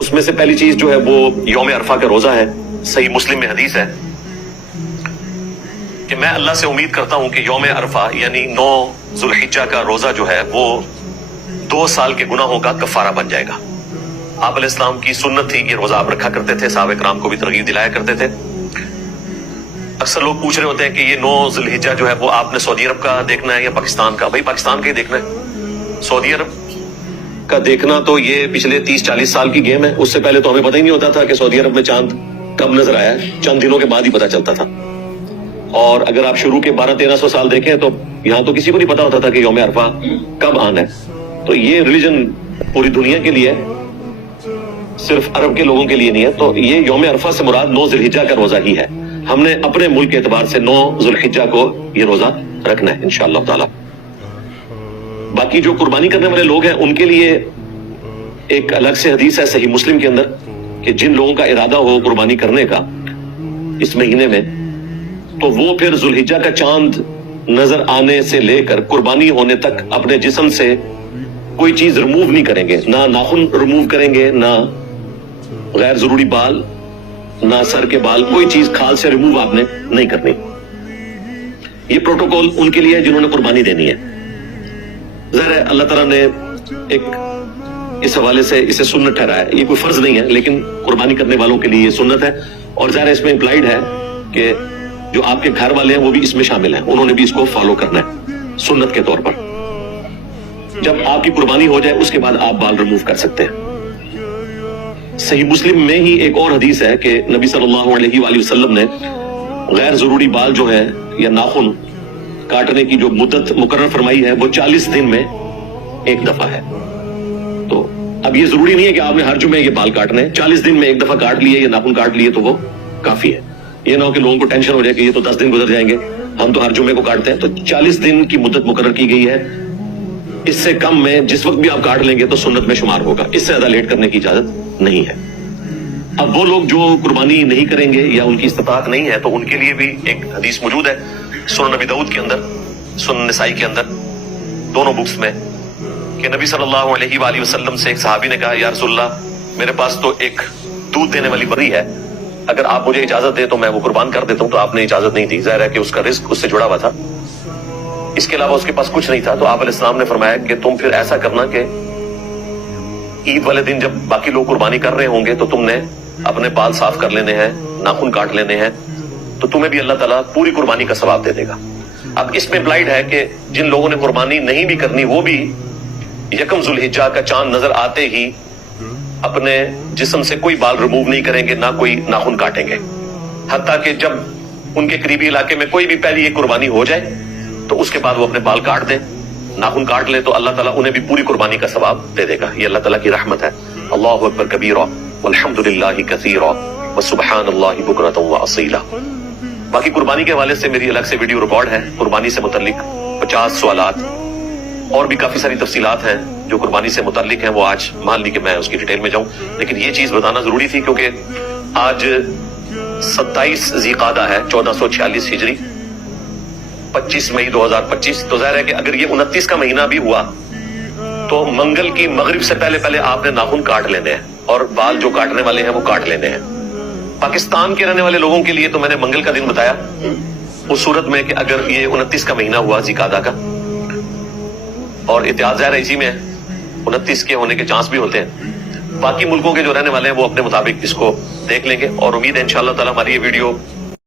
اس میں سے پہلی چیز جو ہے وہ یوم عرفہ کا روزہ ہے. صحیح مسلم میں حدیث ہے کہ میں اللہ سے امید کرتا ہوں کہ یوم عرفہ یعنی 9 ذوالحجہ کا روزہ جو ہے وہ 2 سال کے گناہوں کا کفارہ بن جائے گا. آپ علیہ السلام کی سنت تھی کہ روزہ آپ رکھا کرتے تھے, صحابہ کرام کو بھی ترغیب دلایا کرتے تھے. اکثر لوگ پوچھ رہے ہوتے ہیں کہ یہ 9 ذوالحجہ جو ہے وہ آپ نے سعودی عرب کا دیکھنا ہے یا پاکستان کا. بھائی پاکستان کا ہی دیکھنا ہے. سعودی عرب کا دیکھنا تو یہ پچھلے 30-40 سال کی گیم ہے. اس سے پہلے تو ہمیں پتہ ہی نہیں ہوتا تھا کہ سعودی عرب میں چاند کب نظر آیا ہے. چند دنوں کے بعد ہی پتہ چلتا تھا. اور اگر آپ شروع کے 1200-1300 سال دیکھیں تو یہاں تو کسی کو نہیں پتا ہوتا تھا کہ یوم عرفہ کب آنا ہے. تو یہ ریلیجن پوری دنیا کے لیے صرف عرب کے لوگوں کے لیے نہیں ہے. تو یہ یوم عرفہ سے مراد 9 ذوالحجہ کا روزہ ہی ہے. ہم نے اپنے ملک کے اعتبار سے 9 ذوالحجہ کو یہ روزہ رکھنا ہے انشاءاللہ تعالی. باقی جو قربانی کرنے والے لوگ ہیں ان کے لیے ایک الگ سے حدیث ہے صحیح مسلم کے اندر کہ جن لوگوں کا ارادہ ہو قربانی کرنے کا اس مہینے میں, تو وہ پھر ذوالحجہ کا چاند نظر آنے سے لے کر قربانی ہونے تک اپنے جسم سے کوئی چیز ریموو نہیں کریں گے. نہ ناخن ریموو کریں گے, نہ غیر ضروری بال, نہ سر کے بال, کوئی چیز کھال سے ریموو آپ نے نہیں کرنی. یہ پروٹوکول ان کے لیے ہے جنہوں نے قربانی دینی ہے. ظاہر ہے اللہ تعالیٰ نے ایک اس حوالے سے اسے سنت ٹھہرایا ہے. یہ کوئی فرض نہیں ہے لیکن قربانی کرنے والوں کے لیے یہ سنت ہے. اور ظاہر ہے اس میں امپلائڈ ہے کہ جو آپ کے گھر والے ہیں وہ بھی اس میں شامل ہیں, انہوں نے بھی اس کو فالو کرنا ہے سنت کے طور پر. جب آپ کی قربانی ہو جائے اس کے بعد آپ بال ریموو کر سکتے ہیں. صحیح مسلم میں ہی ایک اور حدیث ہے کہ نبی صلی اللہ علیہ وآلہ وسلم نے غیر ضروری بال جو ہے یا ناخن کاٹنے کی جو مدت مقرر فرمائی ہے وہ 40 دن میں ایک دفعہ ہے. تو اب یہ ضروری نہیں ہے کہ آپ نے ہر جمعے یہ بال کاٹنے, 40 دن میں ایک دفعہ کاٹ لیے یا ناخن کاٹ لیے تو وہ کافی ہے. یہ نہ ہو کہ لوگوں کو ٹینشن ہو جائے کہ یہ تو 10 دن گزر جائیں گے, ہم تو ہر جمعے کو کاٹتے ہیں. تو 40 دن کی مدت مقرر کی گئی ہے. اس سے کم میں جس وقت بھی آپ کاٹ لیں گے تو سنت میں شمار ہوگا. اس سے زیادہ لیٹ کرنے کی اجازت نہیں ہے. اب وہ لوگ جو قربانی نہیں کریں گے یا ان کی استطاعت نہیں ہے تو ان کے لیے بھی ایک حدیث موجود ہے سنن نبی داؤد کے اندر, سنن نسائی کے اندر, دونوں بکس میں, کہ نبی صلی اللہ علیہ وآلہ وسلم سے ایک صحابی نے کہا یا رسول اللہ میرے پاس تو ایک دودھ دینے والی بکری ہے, اگر آپ مجھے اجازت دے تو میں وہ قربان کر دیتا ہوں. تو آپ نے اجازت نہیں دی. ظاہر ہے کہ اس کا رزق اس سے جڑا ہوا تھا, اس کے علاوہ اس کے پاس کچھ نہیں تھا. تو آپ علیہ السلام نے فرمایا کہ تم پھر ایسا کرنا کہ عید والے دن جب باقی لوگ قربانی کر رہے ہوں گے تو تم نے اپنے بال صاف کر لینے ہیں, ناخن کاٹ لینے ہیں, تو تمہیں بھی اللہ تعالیٰ پوری قربانی کا ثواب دے دے گا. اب اس میں امپلائڈ ہے کہ جن لوگوں نے قربانی نہیں بھی کرنی وہ بھی 1 ذوالحجہ کا چاند نظر آتے ہی اپنے جسم سے کوئی بال ریموو نہیں کریں گے, نہ کوئی ناخن کاٹیں گے, حتیٰ کہ جب ان کے قریبی علاقے میں کوئی بھی پہلی ایک قربانی ہو جائے تو اس کے بعد وہ اپنے بال کاٹ دیں, ناخن کاٹ لیں, تو اللہ تعالیٰ انہیں بھی پوری قربانی کا ثواب دے دے گا. یہ اللہ تعالیٰ کی رحمت ہے. اللہ اکبر کبیرا والحمد للہ کثیرا وسبحان اللہ بکرۃ واصیلا. باقی قربانی کے حوالے سے میری الگ سے ویڈیو ریکارڈ ہے. قربانی سے متعلق 50 سوالات اور بھی کافی ساری تفصیلات ہیں جو قربانی سے متعلق ہیں. وہ آج مان لی کہ میں اس کی ڈیٹیل میں جاؤں, لیکن یہ چیز بتانا ضروری تھی کیونکہ آج 27 ذی قعدہ ہے 1446 ہجری, 25 مئی 2025. تو ظاہر ہے کہ اگر یہ 29 کا مہینہ بھی ہوا تو منگل کی مغرب سے پہلے آپ نے ناخن کاٹ لینے ہیں اور بال جو کاٹنے والے ہیں وہ کاٹ لینے ہیں. پاکستان کے رہنے والے لوگوں کے لیے تو میں نے منگل کا دن بتایا, اس صورت میں کہ اگر یہ 29 کا مہینہ ہوا ذی قعدہ کا, اور احتیاط ظاہر ہے اسی میں 29 کے ہونے کے چانس بھی ہوتے ہیں. باقی ملکوں کے جو رہنے والے ہیں وہ اپنے مطابق اس کو دیکھ لیں گے, اور امید ہے انشاءاللہ تعالی ہماری یہ ویڈیو